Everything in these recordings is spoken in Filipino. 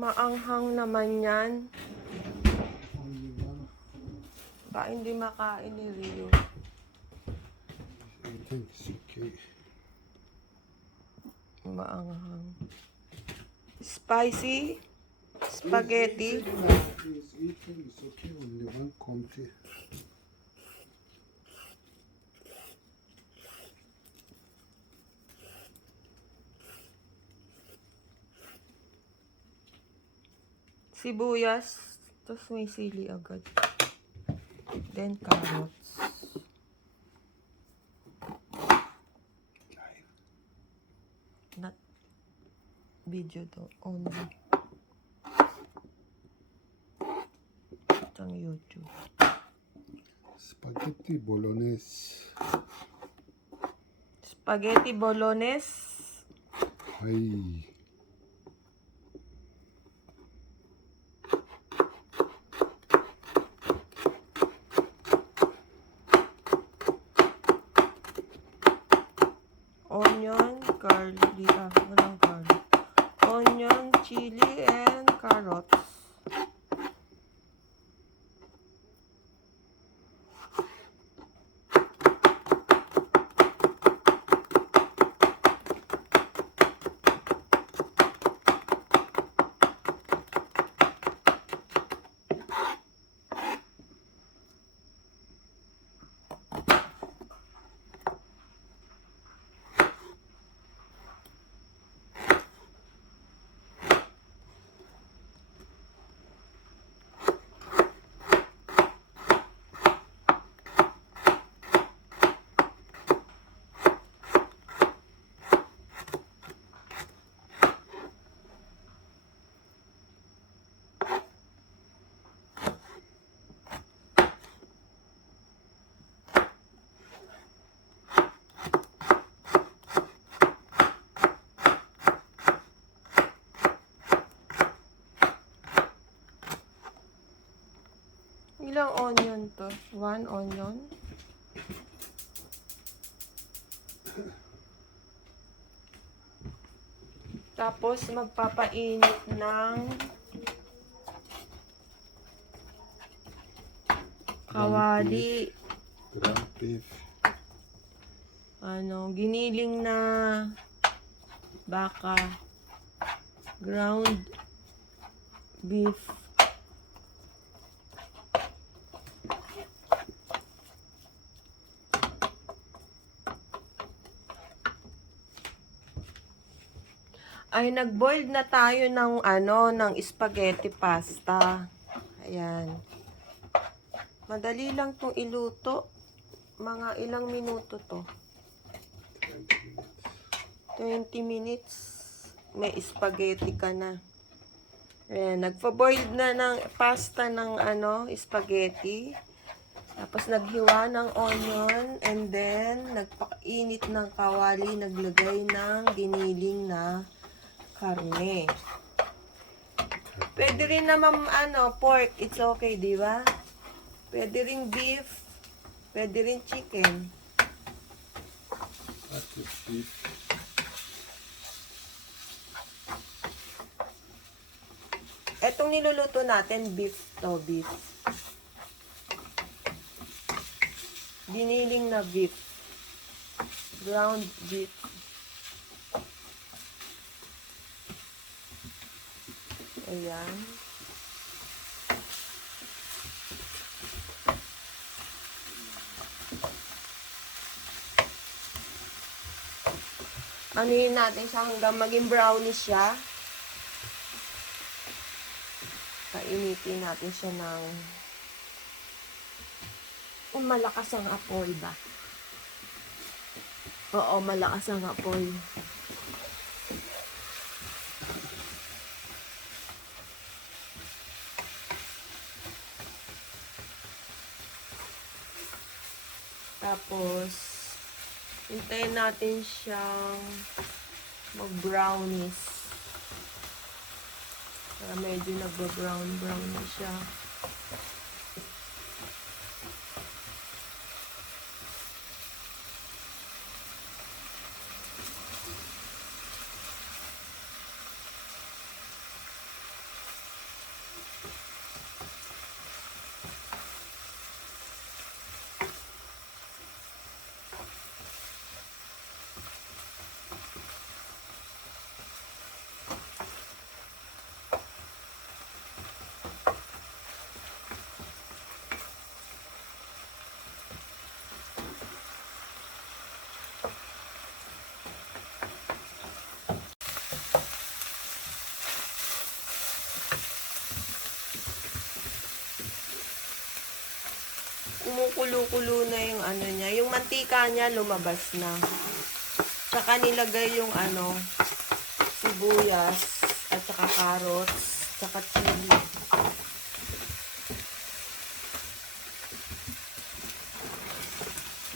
Maanghang naman yan. Only one. Baka hindi makain ni Rio. I think it's okay. Maanghang. Spicy? Spaghetti? He's eating, it's okay. Only one comfy. Sibuyas. Tapos may sili agad. Then carrots. Not video to. Only. Itong YouTube. Spaghetti bolognese. Spaghetti bolognese. Hi. Onion, garlic. Walang garlic. Onion, chili, and carrots. Ilang onion to? 1 onion? Tapos magpapainit ng kawali. Ground beef. Giniling na baka. Ground beef. Ay, nag-boiled na tayo ng ng spaghetti pasta. Ayan. Madali lang 'tong iluto. Mga ilang minuto to? 20 minutes. May spaghetti ka na. Ayan, nagpa-boiled na ng pasta ng spaghetti. Tapos naghiwa ng onion and then nagpainit ng kawali, naglagay ng giniling na karne. Pwede rin naman pork, it's okay, di ba? Pwede rin beef, pwede rin chicken. That is beef. Etong niluluto natin, beef to, beef. Giniling na beef. Ground beef. Ayan. Anuhin natin siya hanggang maging brownish siya. Kainitin natin siya ng malakas ang apoy ba? Oo, malakas ang apoy. Tapos, hintayin natin siyang mag-brownish. Para medyo nagba-brown na siya. kumukulo-kulo na yung ano niya. Yung mantika niya lumabas na. Saka nilagay yung ano, sibuyas at saka carrots, saka chili.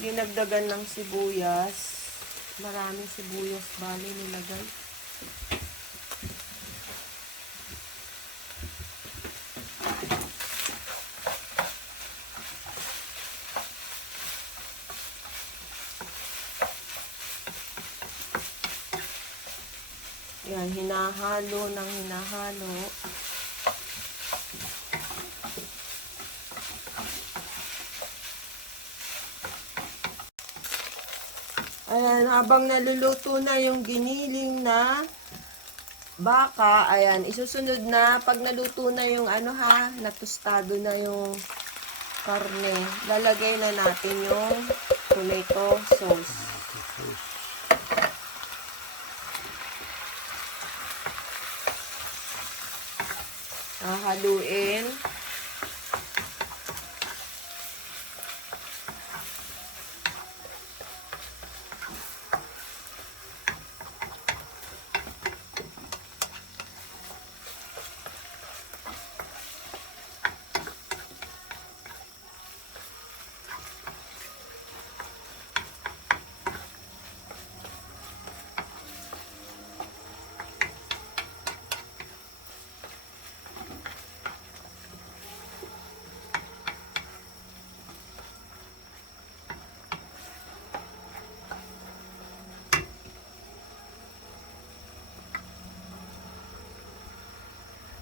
Dinagdagan ng sibuyas. Maraming sibuyas bali nilagay. Yan, hinahalo ng hinahalo. Ayan, habang naluluto na yung giniling na baka, ayan, isusunod na, pag naluto na yung ano ha, natustado na yung karne, lalagay na natin yung tomato sauce. Haluin.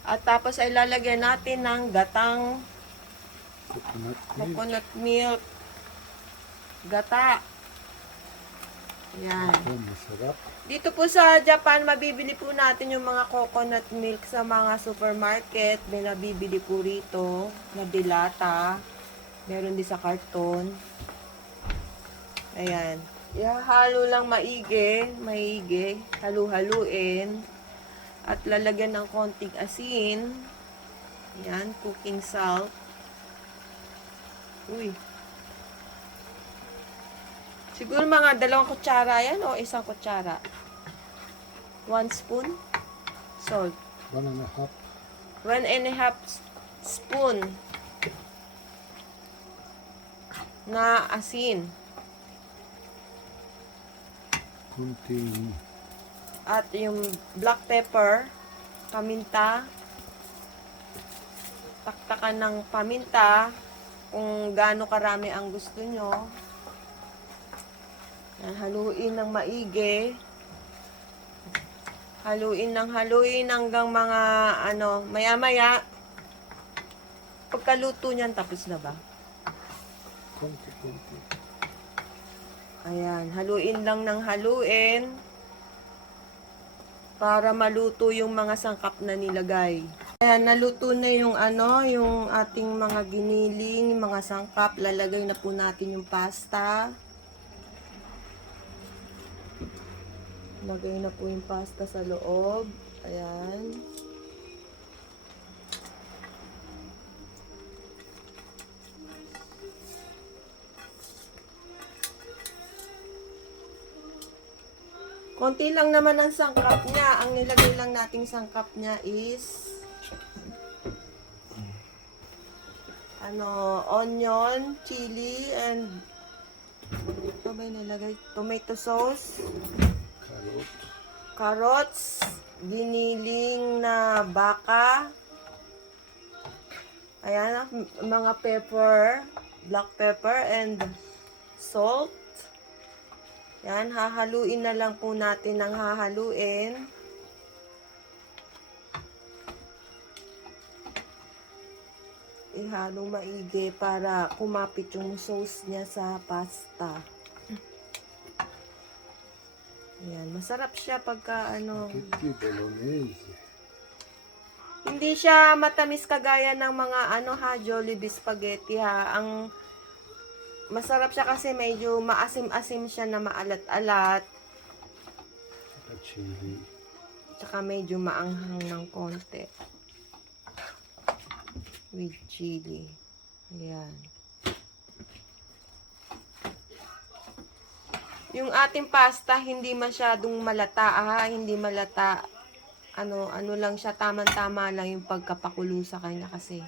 At tapos ay lalagyan natin ng gatang coconut milk. Gata. Yan. Masarap. Dito po sa Japan, mabibili po natin yung mga coconut milk sa mga supermarket. May nabibili po rito na dilata. Meron din sa karton. Ayan. Ihalo lang maigi. Halu-haluin. At lalagyan ng konting asin. Yan, cooking salt. Uy. Siguro mga 2 kutsara yan o 1 kutsara. 1 spoon salt. 1.5. 1.5 spoon na asin. Kunting At yung black pepper, paminta. Taktakan ng paminta kung gaano karami ang gusto nyo. Yan, haluin ng maigi. Haluin hanggang mga ano, maya-maya. Pagkaluto niyan, tapos na ba? kunti. Ayan, haluin lang ng haluin para maluto yung mga sangkap na nilagay. Ayan, naluto na yung ano, yung ating mga giniling, mga sangkap. Lalagay na po natin yung pasta. Lagay na po yung pasta sa loob. Ayan. Konti lang naman ang sangkap niya. Ang nilagay lang nating sangkap niya is onion, chili, and ito ba yung nilagay? Tomato sauce, carrots, giniling na baka, ayan, mga pepper, black pepper, and salt. Yan, hahaluin na lang po natin ng hahaluin. Ihalong maigi para kumapit yung sauce niya sa pasta. Yan, masarap siya pagka ano. Spaghetti bolognese. Hindi siya matamis kagaya ng mga Jollibee spaghetti ha. Ang masarap siya kasi medyo maasim-asim siya na maalat-alat. Saka chili. Tsaka medyo maanghang ng konti. With chili. Ayan. Yung ating pasta, hindi masyadong malata, hindi malata. Ano lang siya, tamang-tama lang yung pagkapakulo sa kanya kasi.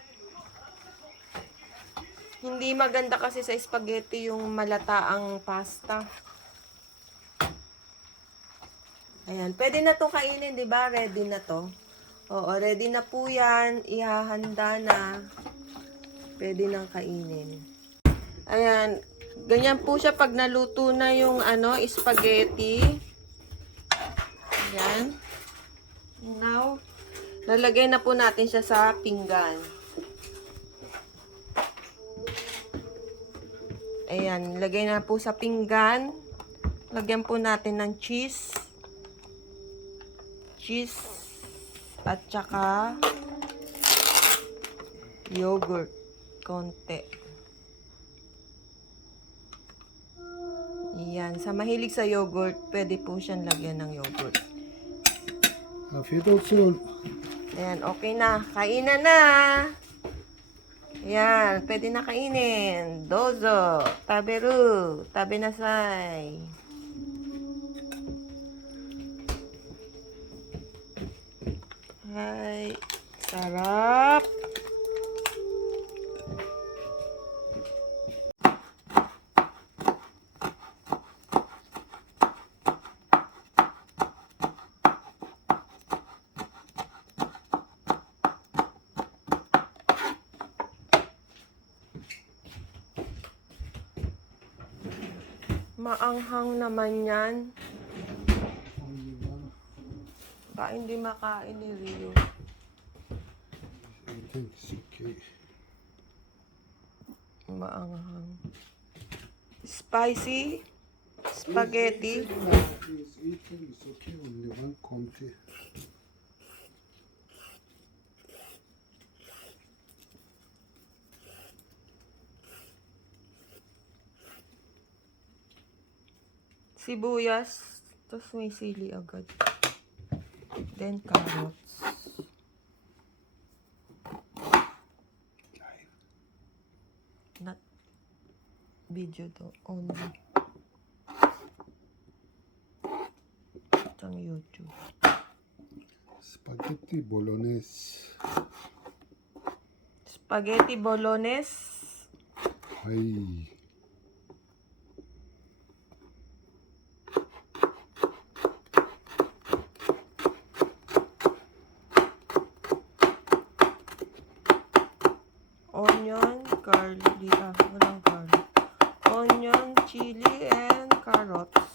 Hindi maganda kasi sa spaghetti yung malata ang pasta. Ayan, pwede na to kainin, 'di ba? Ready na to. Oo, ready na po 'yan. Ihahanda na. Pwede nang kainin. Ayan, ganyan po siya pag naluto na yung spaghetti. Ayan. Now, lalagay na po natin siya sa pinggan. Ayan, lagay na po sa pinggan. Lagyan po natin ng cheese. Cheese at saka yogurt konti. Yan, sa mahilig sa yogurt, pwede po siyang lagyan ng yogurt. Afiyet olsun. Ayan, okay na. Kainan na. Ayan, pwede na kainin. Dozo, taberu, tabenasai. Ay, sarap. Maanghang naman yan. Baka hindi makain ni Rio. I think it's okay. Maanghang. Spicy spaghetti. Please eat it. It's okay. Only one country. Sibuyas. Tapos may sili agad. Then carrots. Not video to. Only. Itong YouTube. Spaghetti bolognese. Spaghetti bolognese. Ay. Onion, garlic, walang garlic. Onion, chili, and carrots.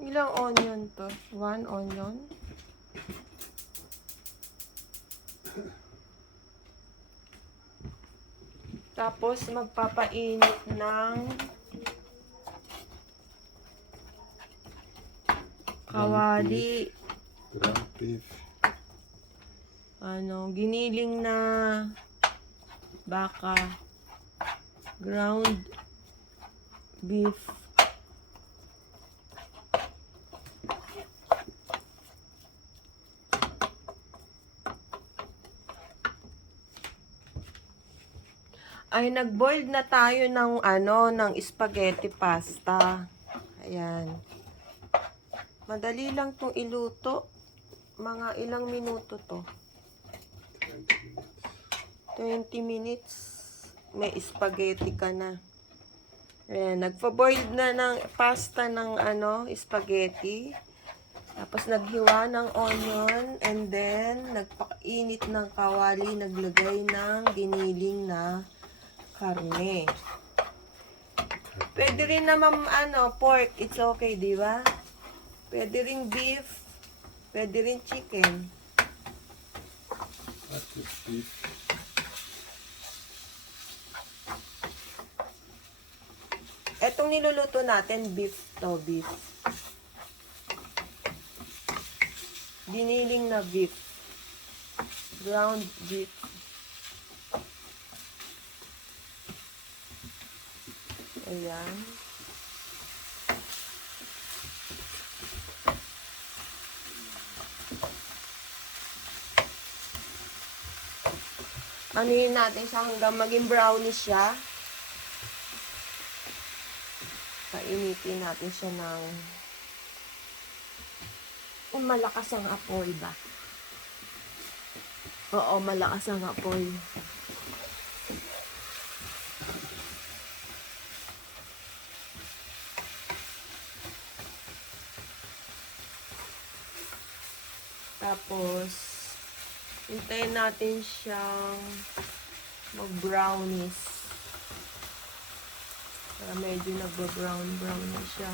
Ilang onion to? 1 onion? Tapos, magpapainit ng kawali. Ground beef. Giniling na baka. Ground beef. Ay, nag-boiled na tayo ng spaghetti pasta. Ayan. Madali lang itong iluto. Mga ilang minuto to. 20 minutes. May spaghetti ka na. Ayan, nagpa-boil na ng pasta ng spaghetti. Tapos naghiwa ng onion and then nagpakainit ng kawali, naglagay ng giniling na karne. Pwede rin naman pork, it's okay, di ba? Pwede rin beef, pwede rin chicken. That is beef. Etong niluluto natin, beef to, beef. Giniling na beef. Ground beef. Ayan. Anuhin natin siya hanggang maging brownish siya. Painitin natin siya ng malakas ang apoy ba? Oo, malakas ang apoy. Tapos, hintayin natin siyang mag-brownish. Para medyo nag-brown na siya.